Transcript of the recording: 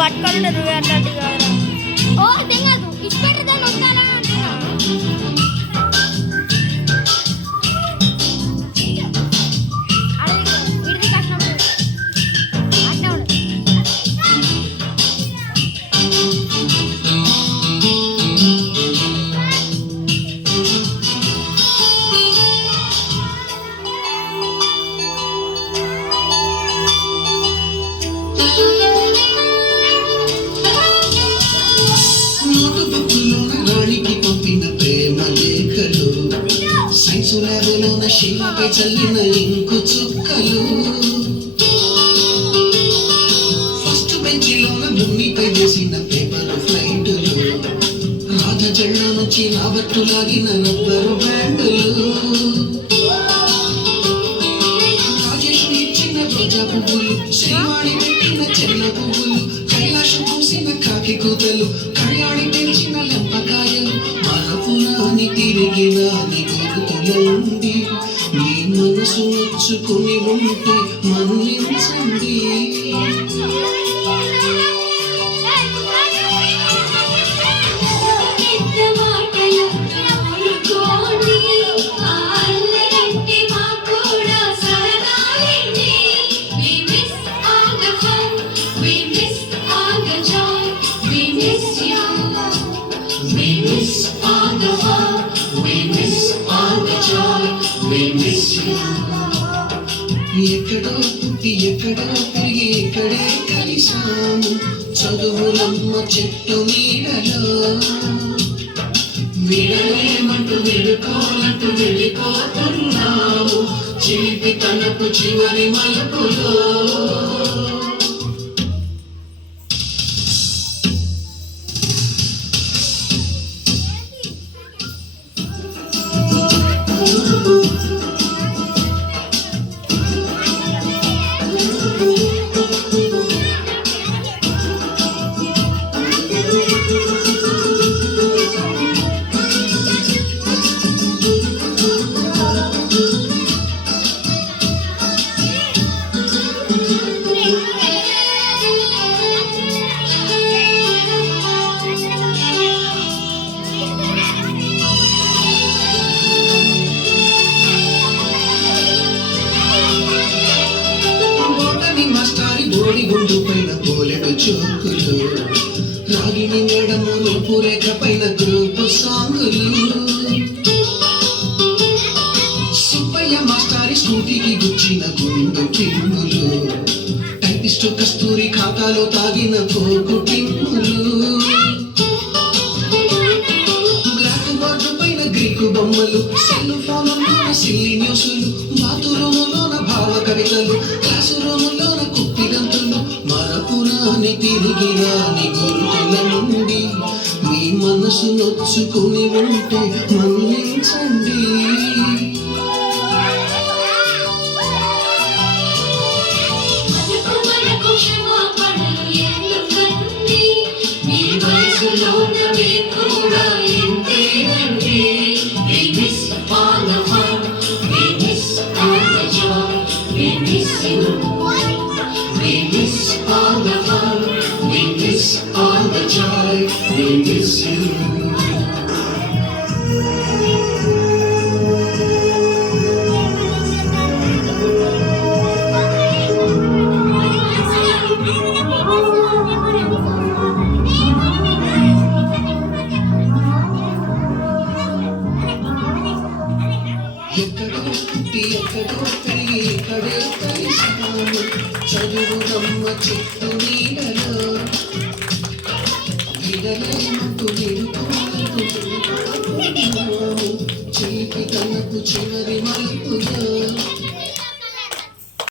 పట్టుకొని నువ్వే అట్లాంటి కాదు. ఓ తెగదు ఇష్టపెట్టదాన్ని వస్తానా అంటున్నా. విడిది కష్టం అట్లా ఉండదు. సైన్సులోన శిల్పై చల్లిన ఇంకు చుక్కలు, ఫస్ట్ బెంచిలోన భూమిపై వేసిన పేపర్ ఫ్లైటులు, రాజ జెండా నుంచి రాబట్టు లాగిన రబ్బరు బ్యాండులు, రాజేష్ ఇచ్చిన రోజా పువ్వులు, శ్రీవాణి పెట్టిన చెల్ల పువ్వులు, కైలాసం పూసిన కాకి కూతలు, కళ్యాణి పెంచిన లంపకాయలు, మరపురాని తిరిగిన గుర్తులండి. మీ మనసు నచ్చుకుని ఉంటే మన్నించండి. ఎక్కడో పుట్టి ఎక్కడో పెరిగి ఇక్కడే కలిసాము, చదువులమ్మ చెట్టు నీడలో. విడలేమంటూ విడుకోనంటూ వెళ్ళిపోతున్నాము, చిలిపి తనపు చివరి మలుపులో. గుండు పైన పోలెడు చోకులు, రాగిని మేడము రూపురేఖ పైన గ్రూపు సాంగులు, సుబ్బయ్య మాస్టారి స్కూటీకి గుచ్చిన గుండు టిమ్ములు, టైపిస్టు కస్తూరి ఖాతాలో తాగిన కోకు టిమ్ములు, బ్లాక్ బోర్డు పైన గ్రీకు బొమ్మలు, సెల్ ఫోన్లోన సిల్లి న్యూసులు, బాతురూములోన భావ కవితలు, క్లాసు రూములోన కుప్పిగంతులు, మరపురాని తిరిగి రాని గుర్తుల నుండి మీ మనసు నొచ్చుకుని ఉంటే మన్నించండి. ఎక్కడో పుట్టి ఎక్కడో పెరిగి ఇక్కడే కలిసాము, చదువులమ్మ చెట్టు